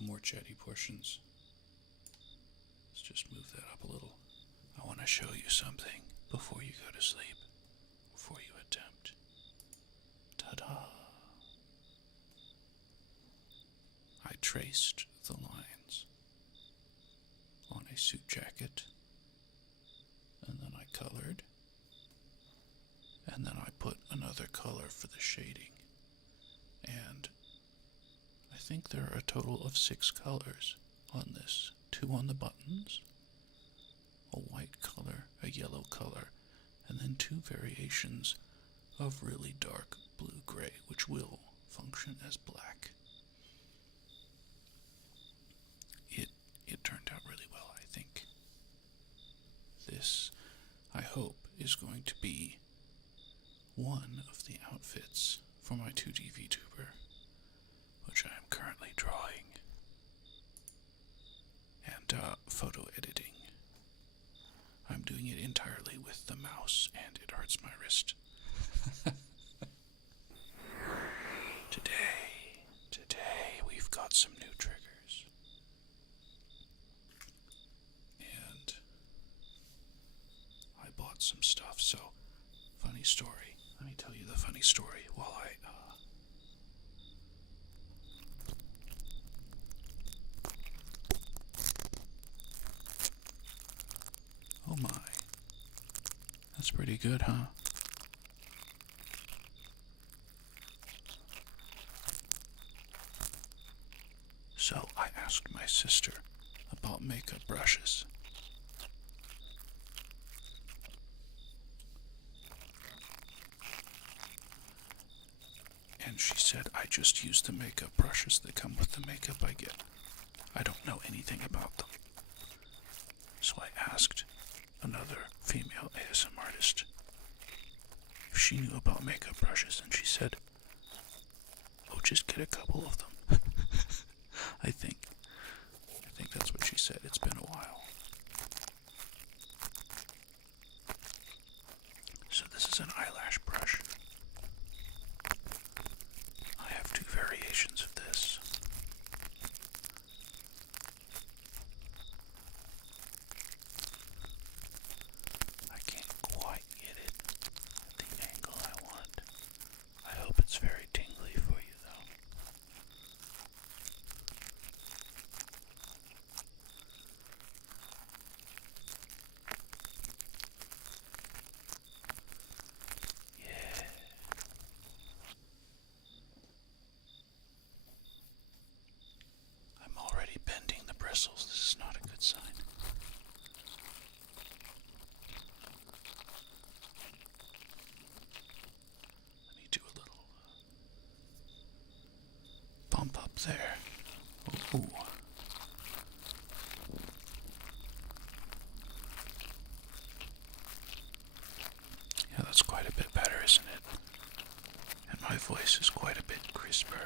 have more chatty portions. Let's just move that up a little. I want to show you something before you go to sleep, before you attempt. Ta-da! I traced the lines on a suit jacket, and then I colored, and then I put another color for the shading. And I think there are a total of 6 colors on this. 2 on the buttons, a white color, a yellow color, and then 2 variations of really dark blue-gray, which will function as black. It turned out really well, I think. This, I hope, is going to be one of the outfits for my 2D VTuber, which I am currently drawing and photo editing. I'm doing it entirely with the mouse, and it hurts my wrist. Today we've got some new triggers. And I bought some stuff, so funny story. Let me tell you the funny story while I Oh my. That's pretty good, huh? So I asked my sister about makeup brushes. And she said, I just use the makeup brushes that come with the makeup I get. I don't know anything about them. So I asked another female ASM artist if she knew about makeup brushes, and she said, oh, just get a couple of them. I think that's what she said. It's been a while. So this is an eyelash brush. I have 2 variations of this. I can't quite get it at the angle I want. I hope it's very tingly for you, though. Yeah. I'm already bending the bristles. This is not a good sign. Let me do a little bump up there. Ooh. Yeah, that's quite a bit better, isn't it? And my voice is quite a bit crisper.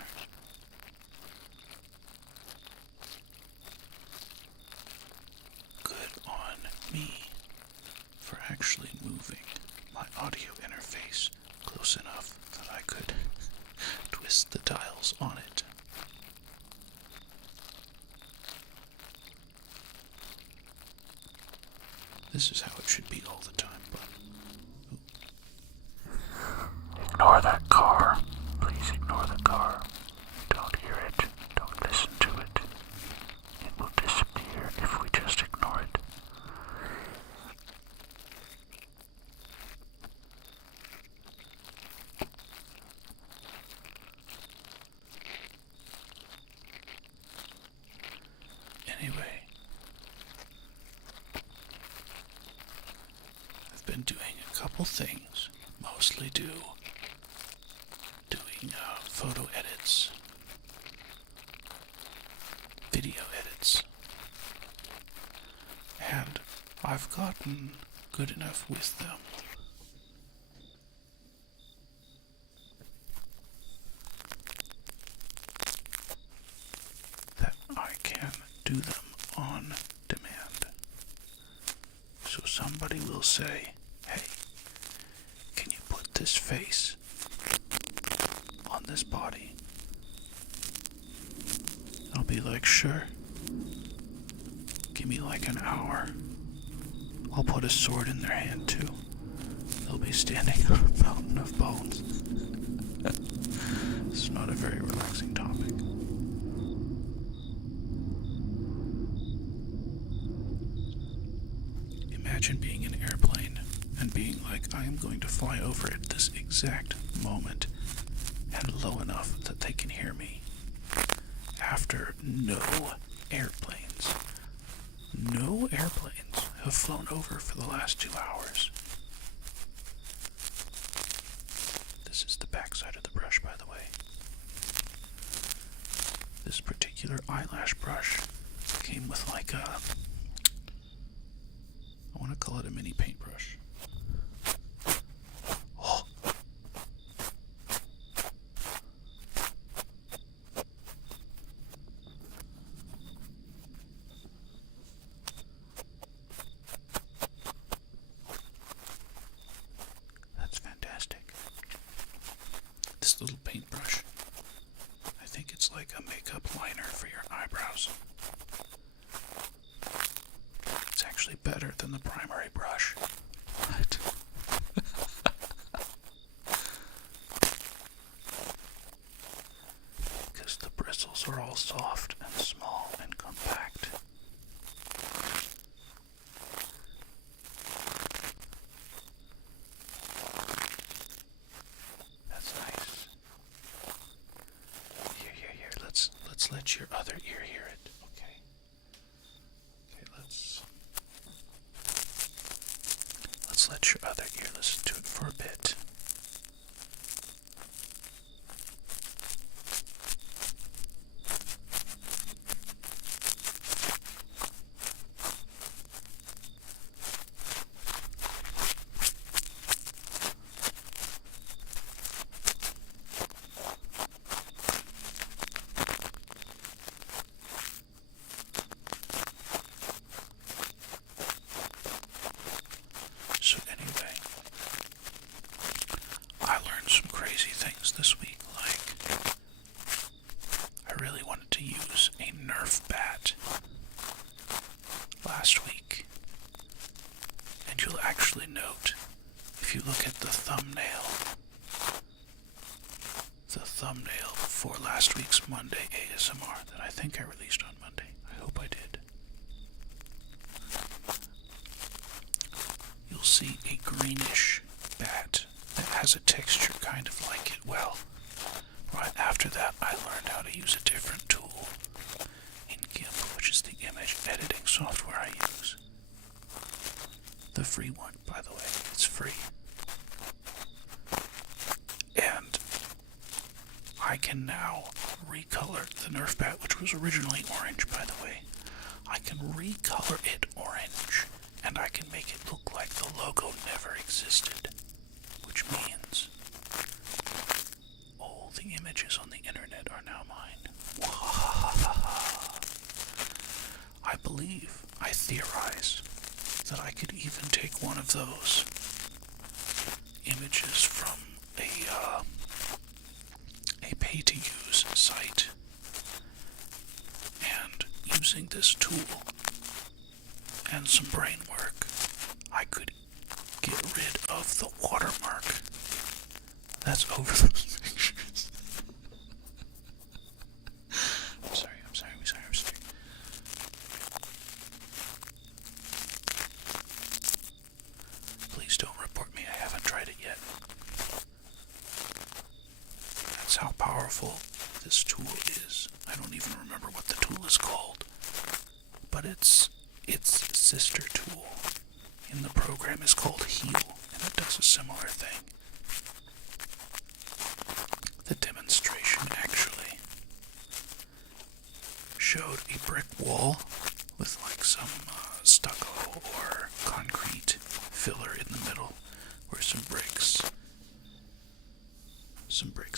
Good on me for actually moving my audio interface close enough that I could twist the dials on it. This is how it should be all the time, but... Ignore that car. Please ignore the car. Don't hear it. Don't listen to it. It will disappear if we just ignore it. Anyway, I've been doing a couple things, mostly doing photo edits, video edits, and I've gotten good enough with them that I can do them on demand. So somebody will say, hey, can you put this face on this body? And I'll I'll be like, sure. Give me like an hour. I'll put a sword in their hand too. They'll be standing on a mountain of bones. This is not a very relaxing topic. Imagine being in an airplane and being like, I am going to fly over at this exact moment and low enough that they can hear me. After no airplanes have flown over for the last 2 hours. This is the backside of the brush, by the way. This particular eyelash brush came with like a, I want to call it a mini paintbrush. Oh. That's fantastic. This little paintbrush, I think it's like a makeup liner for your eyebrows. It's actually better than the primary brush. What? Because the bristles are all soft and small and compact. That's nice. Here. Let's let your other ear hear it. Okay. Okay, let's let your other ear listen to it for a bit. So anyway, I learned some crazy things this week, like I really wanted to use a Nerf bat last week. And you'll actually note, if you look at the thumbnail for last week's Monday ASMR that I think I released on Monday. I hope I did. You'll see a greenish bat that has a texture kind of like it. Well, right after that I learned how to use a different tool in GIMP, which is the image editing software I use. The free one, by the way. It's free. And I can now recolor the Nerf bat, which was originally orange, by the way. I can recolor it orange, and I can make it look like the logo never existed, which means all the images on the internet are now mine. I theorize that I could even take one of those images from a pay-to-use site, and using this tool and some brain work, I could get rid of the watermark that's over those pictures. I'm sorry. Please don't report me, I haven't tried it yet. That's how powerful this tool is. I don't even remember what the tool is called, but its sister tool in the program is called Heal, and it does a similar thing. The demonstration actually showed a brick wall with like some stucco or concrete filler in the middle, where some bricks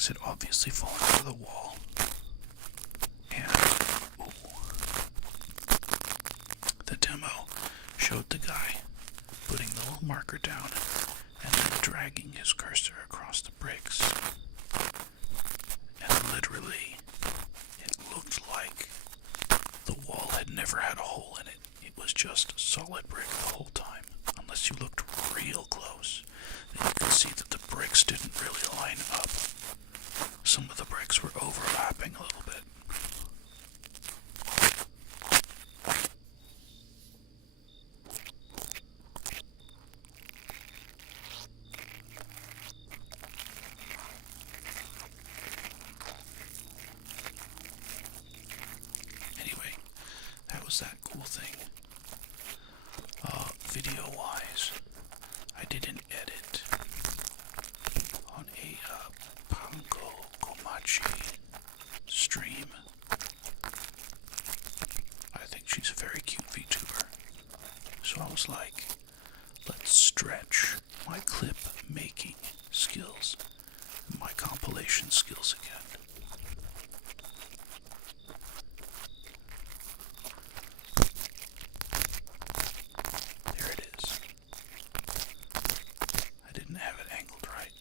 had obviously fallen out of the wall. And the demo showed the guy putting the little marker down and then dragging his cursor across the bricks. And literally, it looked like never had a hole in it. It was just solid brick the whole time, unless you looked real close. Then you could see that the bricks didn't really line up. Some of the bricks were overlapping a little bit. Anyway, that was that cool thing. Video-wise, I did an edit on a Panko Komachi stream. I think she's a very cute VTuber. So I was like, let's stretch my clip making skills, my compilation skills again. There it is. I didn't have it angled right.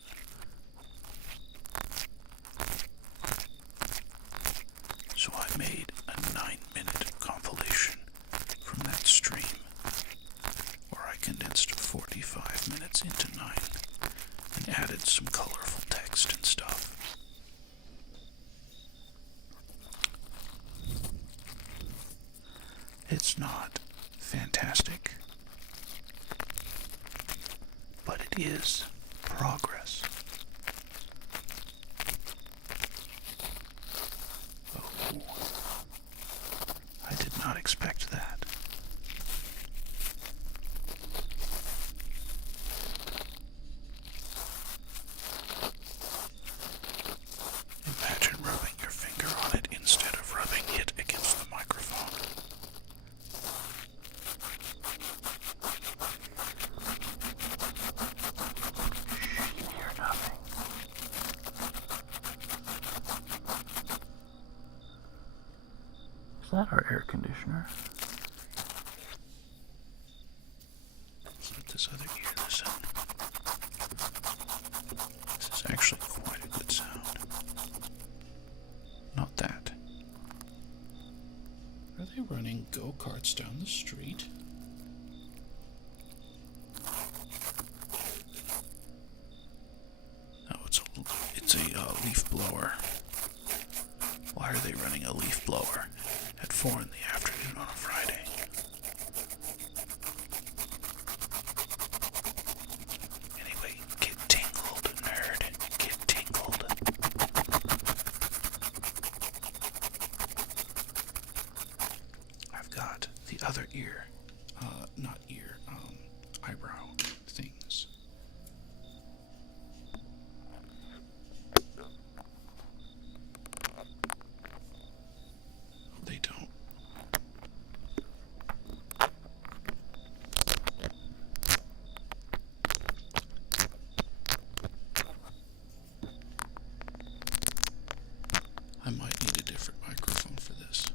So I made a 9-minute compilation from that stream, where I condensed 45 minutes into 9 and added some colorful text and stuff. It's not fantastic, but it is progress. Oh, I did not expect that. Imagine rubbing your finger on it instead of rubbing it against the microphone. You hear nothing. Is that our air conditioner? Let's let this other ear listen. This is actually quite a good sound. Not that. Are they running go-karts down the street? No, it's a leaf blower. Why are they running a leaf blower at 4 in the afternoon on a Friday? Anyway, get tingled, nerd. Get tingled. I've got the other ear, not ear, eyebrow things. They don't. I might need a different microphone for this.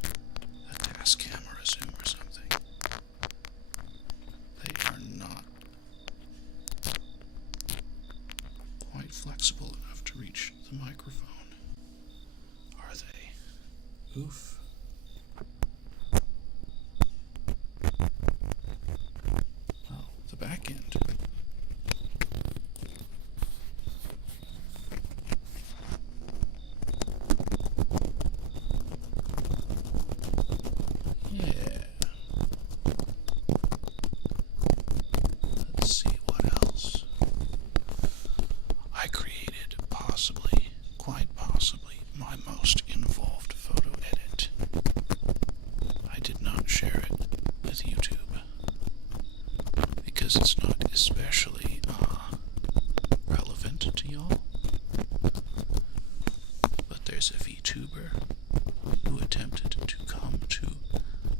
A Tascam or a Zoom or something. They are not quite flexible enough to reach the microphone, are they? Oof. Oh, the back end. Yeah. Let's see what else. I created quite possibly, my most involved photo edit. I did not share it with YouTube because it's not especially relevant to y'all. But there's a VTuber who attempted to come to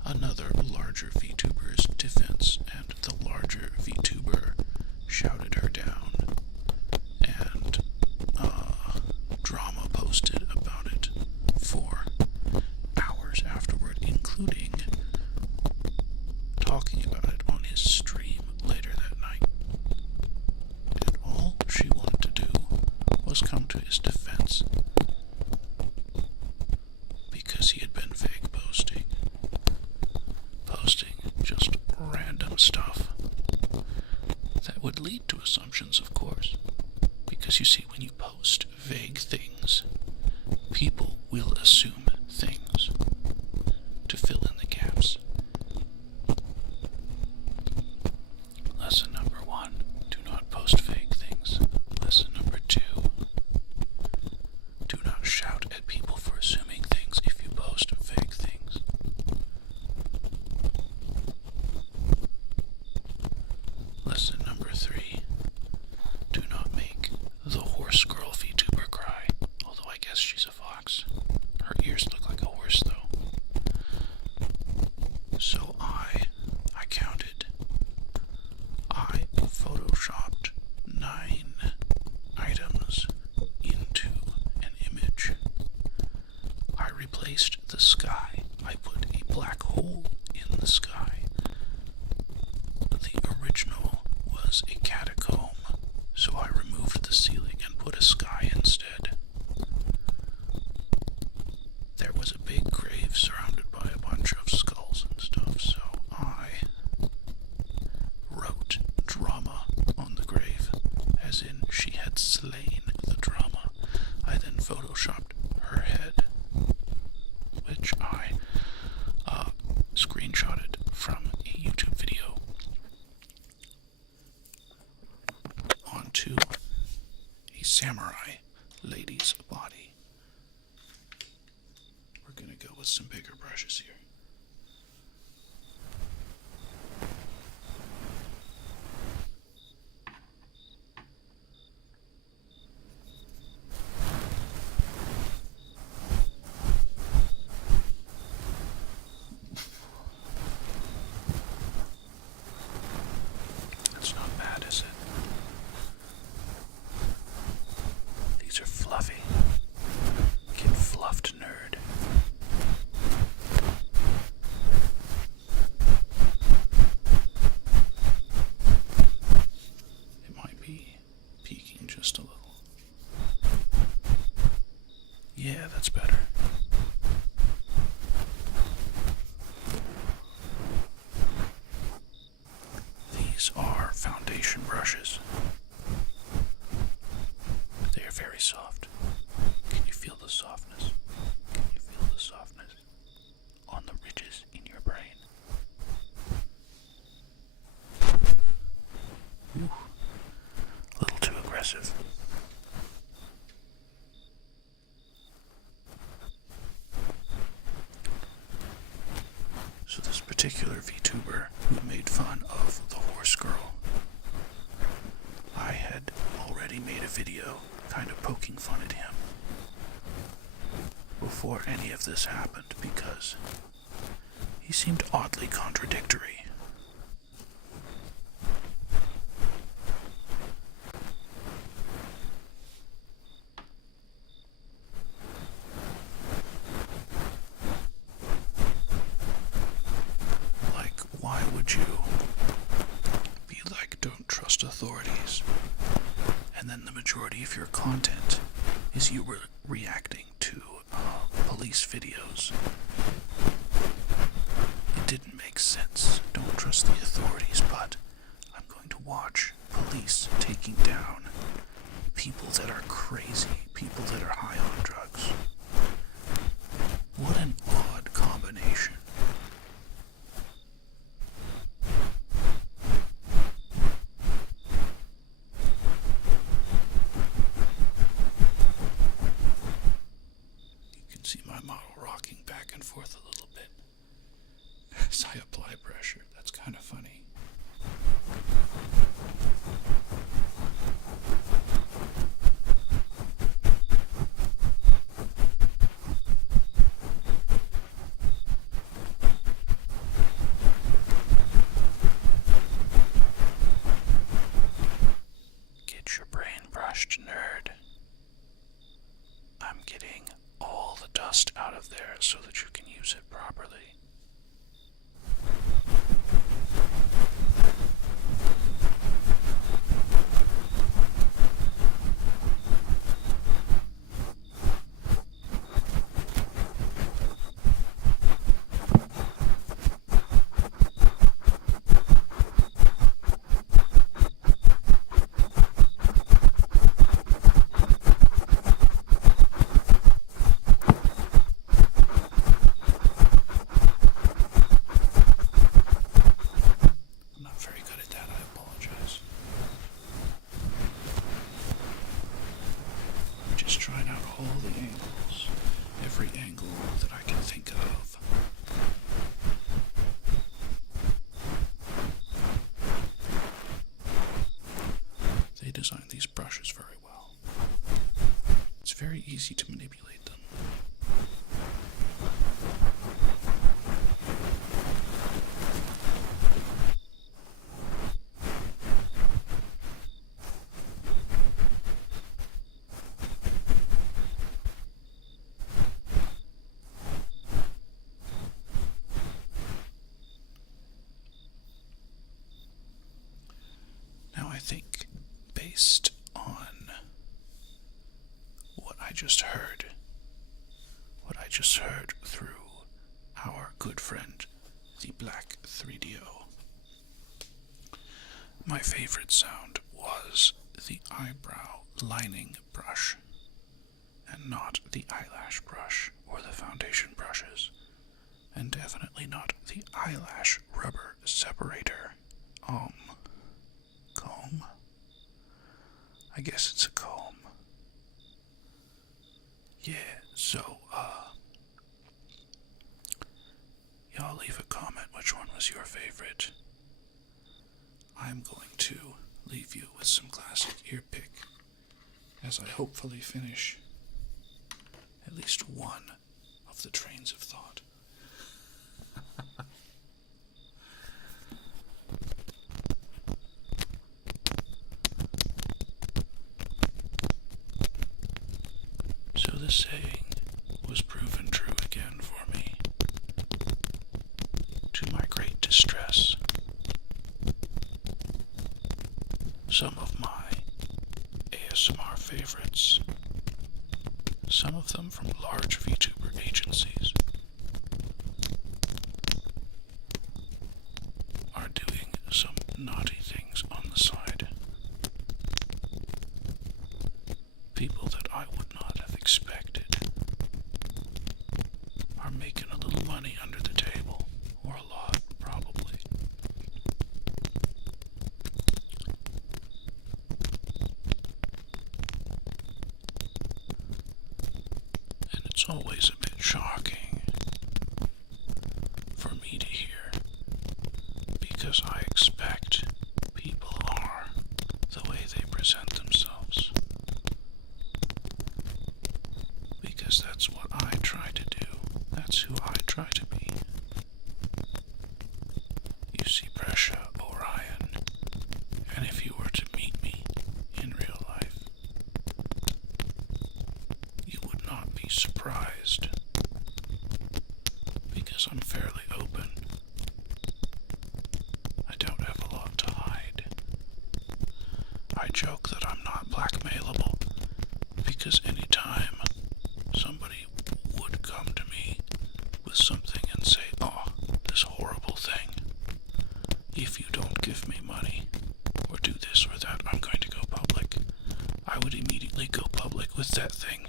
another larger VTuber's defense, and the larger VTuber shouted her down, and drama posted about it for hours afterward, including talking about it on his stream later that night. And all she wanted to do was come to his defense because he had been vague posting. about stuff that would lead to assumptions, of course. Because you see, when you post vague things, people will assume things to fill in the gaps. Lesson number 1, do not post vague things. Lesson number 2, do not shout at people for assuming things if you post vague things. Lesson number 3, do not make the horse girl VTuber cry, although I guess she's a fox. Her ears look like a horse, though. So I counted. I photoshopped 9 items into an image. I replaced the sky. I put a black hole in the sky. The original was a catacomb, so I removed the ceiling and put a sky instead. There was a big grave surrounded by a bunch of skulls and stuff, so I wrote drama on the grave, as in she had slain the drama. I then photoshopped her head, which I screenshotted from a YouTube video, onto a samurai lady's body. We're gonna go with some bigger brushes here. That's not bad, is it? These are fluffy. Get fluffed, nerd. It might be peaking just a little. Yeah, that's better. These are foundation brushes. They are very soft. Can you feel the softness? Can you feel the softness on the ridges in your brain? Ooh, a little too aggressive. So this particular VTuber who made fun of the horse girl, I had already made a video kind of poking fun at him before any of this happened, because he seemed oddly contradictory. Like, why would you be like, don't trust authorities, and then the majority of your content is you reacting to police videos? It didn't make sense. Don't trust the authorities, but I'm going to watch police taking down people that are crazy, people that are high on drugs. What an odd combination. You can see my model rocking back and forth a little bit as I apply pressure. That's kind of funny. Get your brain brushed, nerd. I'm getting all the dust out of there so that you can use it properly. easy to manipulate them. Now I think, based on what I just heard through our good friend, the Black 3DO, my favorite sound was the eyebrow lining brush, and not the eyelash brush or the foundation brushes, and definitely not the eyelash rubber separator. Comb? I guess it's a comb. Yeah, so, y'all leave a comment which one was your favorite. I'm going to leave you with some classic ear pick as I hopefully finish at least one of the trains of thought. So the saying was proven true again for me, to my great distress. Some of my ASMR favorites, some of them from large VTuber agencies, are doing some naughty things on the side. People that I would not have expected are making a little money under the table, or a lot, probably. And it's always a bit shocking for me to hear, because I expect people are the way they present themselves. Because that's what I try to do. That's who I try to be. You see Prescia Orion, and if you were to meet me in real life, you would not be surprised, because I'm fairly open. I don't have a lot to hide. I joke that I'm not blackmailable, because anytime somebody would come to me with something and say, "Oh, this horrible thing, if you don't give me money, or do this or that, I'm going to go public," I would immediately go public with that thing.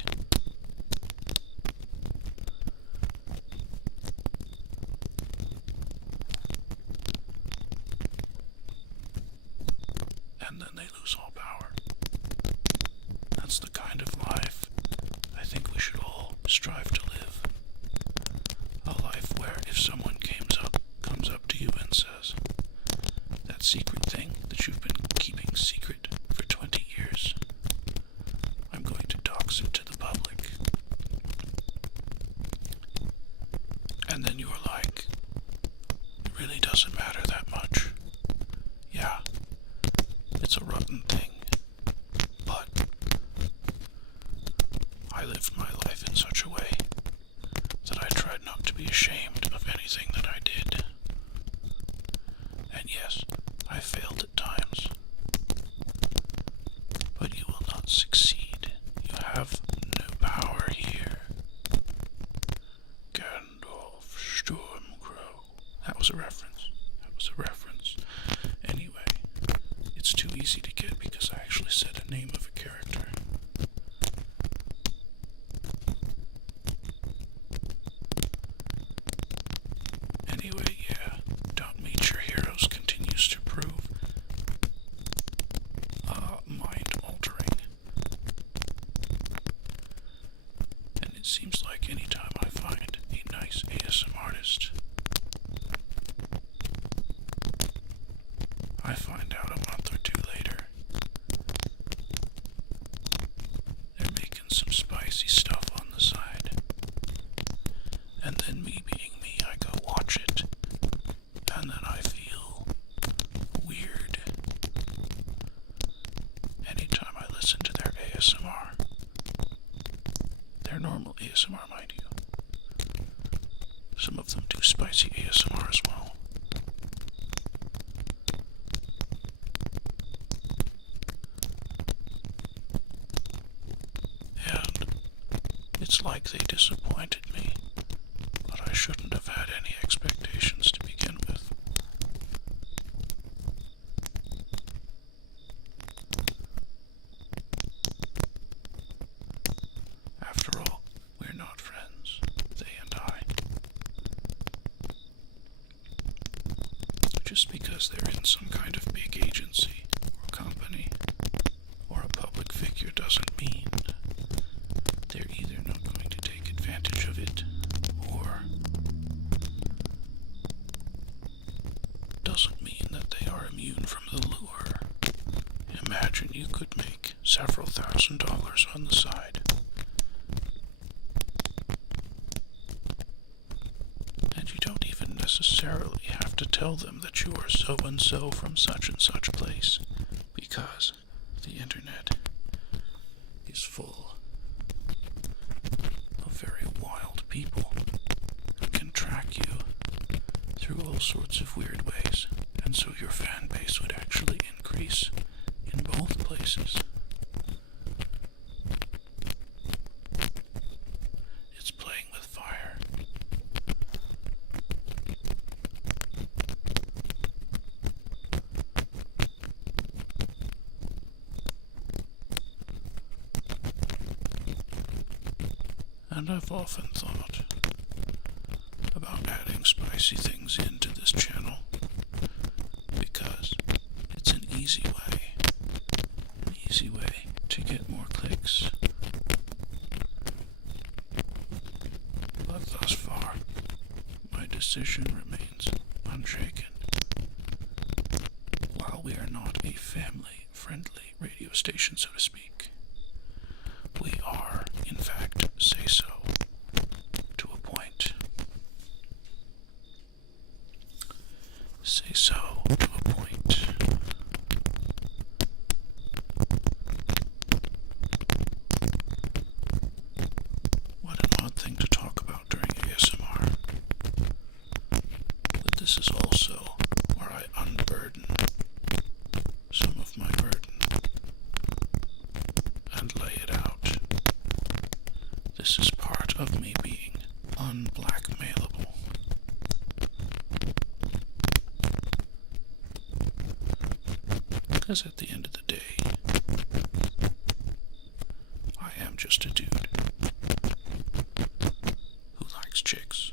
And then they lose all power. That's the kind of life I think we should all strive to live. A life where if someone comes up to you and says, "That secret thing that you've been keeping secret for 20 years, I'm going to dox it to the public." And then you're like, "It really doesn't matter that much. Yeah, it's a rotten thing, but I lived my life in such a way that I tried not to be ashamed of anything that I did. And yes, I failed at times, but you will not succeed. You have no power here. Gandalf Stormcrow." That was a reference. Anyway, it's too easy to get because I actually said a name of a character. Anyway, yeah, Don't Meet Your Heroes continues to prove mind-altering. And it seems like anytime I find a nice ASM artist, I find out a month or two later they're making some spicy stuff. ASMR. They're normal ASMR, mind you. Some of them do spicy ASMR as well. And it's like they disappointed me, but I shouldn't have had any expectations to begin with. After all, we're not friends, they and I. Just because they're in some kind of big agency or company or a public figure doesn't mean they're either not going to take advantage of it or doesn't mean that they are immune from the lure. Imagine you could make several $1,000s on the side. And you don't even necessarily have to tell them that you are so-and-so from such and such place, because the internet is full of very wild people who can track you through all sorts of weird ways, and so your fan base would actually increase in both places. It's playing with fire. And I've often thought about adding spicy things into this channel because it's an easy way to get more clicks. But thus far, my decision remains unshaken. While we are not a family-friendly radio station, so to speak, we are, in fact, say so to a point. Say so to a point. What an odd thing to talk about during ASMR. But this is also where I unburden some of my burden and lay it out. This is part of me being unblackmailable. Because at the end of the day, I am just a dude who likes chicks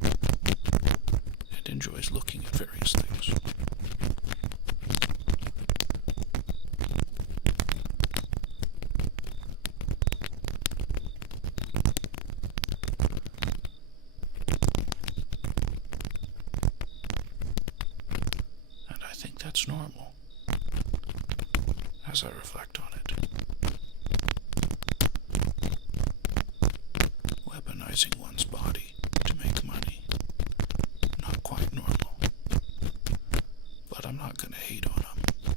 and enjoys looking at various things. And I think that's normal as I reflect on it. Weaponizing one's body to make money, not quite normal. But I'm not going to hate on them.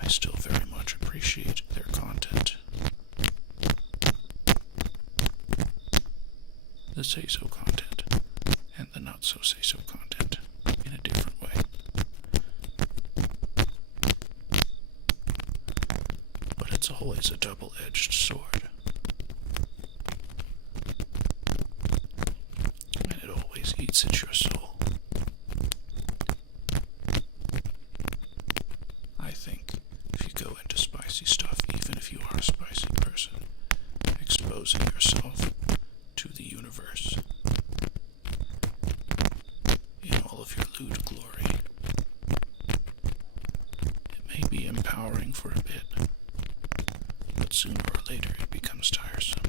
I still very much appreciate their content. The say-so content and the not-so-say-so content in a different way. But it's always a double-edged sword. And it always eats at your soul. I think if you go into spicy stuff, even if you are a spicy person, exposing yourself to the universe in all of your lewd glory, it may be empowering for a bit, but sooner or later it becomes tiresome.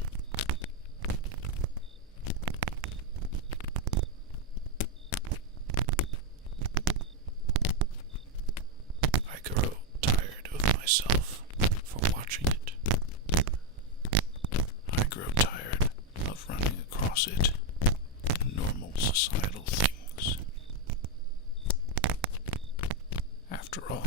I grow tired of myself for watching it. I grow tired of running across it in normal societal things. After all,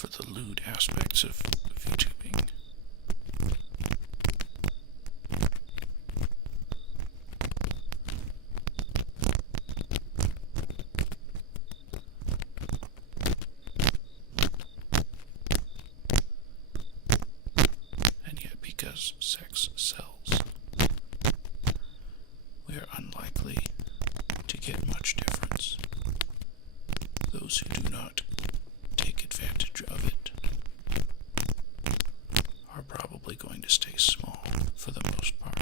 for the lewd aspects of VTubing. And yet, because sex sells, we are unlikely to get much difference. Those who do not take advantage of it are probably going to stay small for the most part.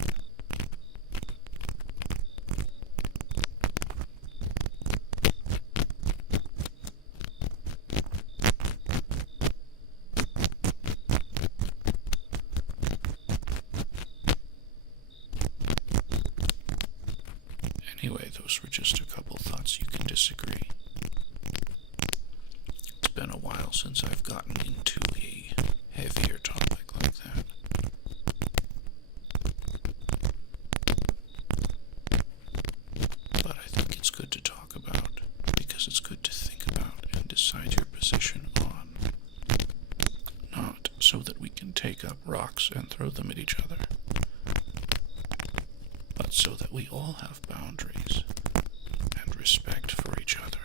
Anyway, those were just a couple thoughts you can disagree. It's been a while since I've gotten into a heavier topic like that. But I think it's good to talk about, because it's good to think about and decide your position on. Not so that we can take up rocks and throw them at each other, but so that we all have boundaries and respect for each other.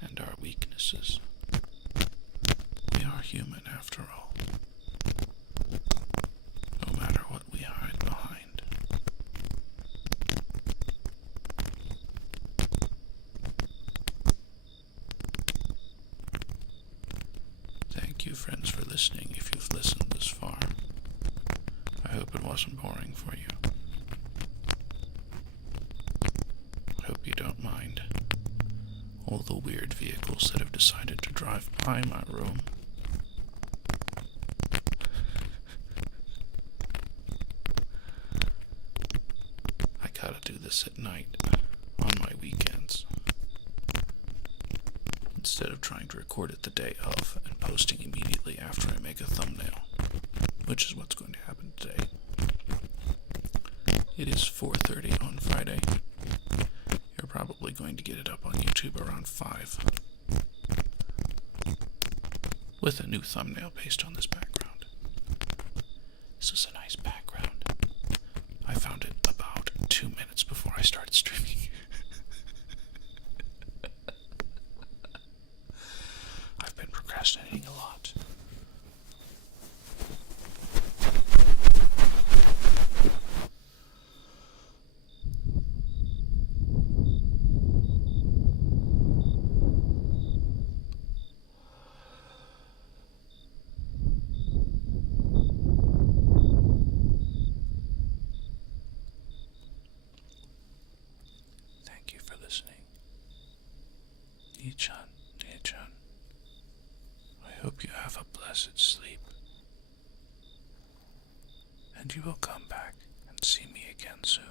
And our weaknesses. We are human after all, no matter what we hide behind. Thank you, friends, for listening if you've listened this far. I hope it wasn't boring for you. I hope you don't mind all the weird vehicles that have decided to drive by my room. I gotta do this at night, on my weekends, instead of trying to record it the day of and posting immediately after I make a thumbnail, which is what's going to happen today. It is 4:30 on Friday. You're probably going to get it up on YouTube around 5, with a new thumbnail based on this background. This is a nice background. I found it about 2 minutes before I started streaming. I've been procrastinating a lot. Thank you for listening. Nichan, Nichan. I hope you have a blessed sleep, and you will come back and see me again soon.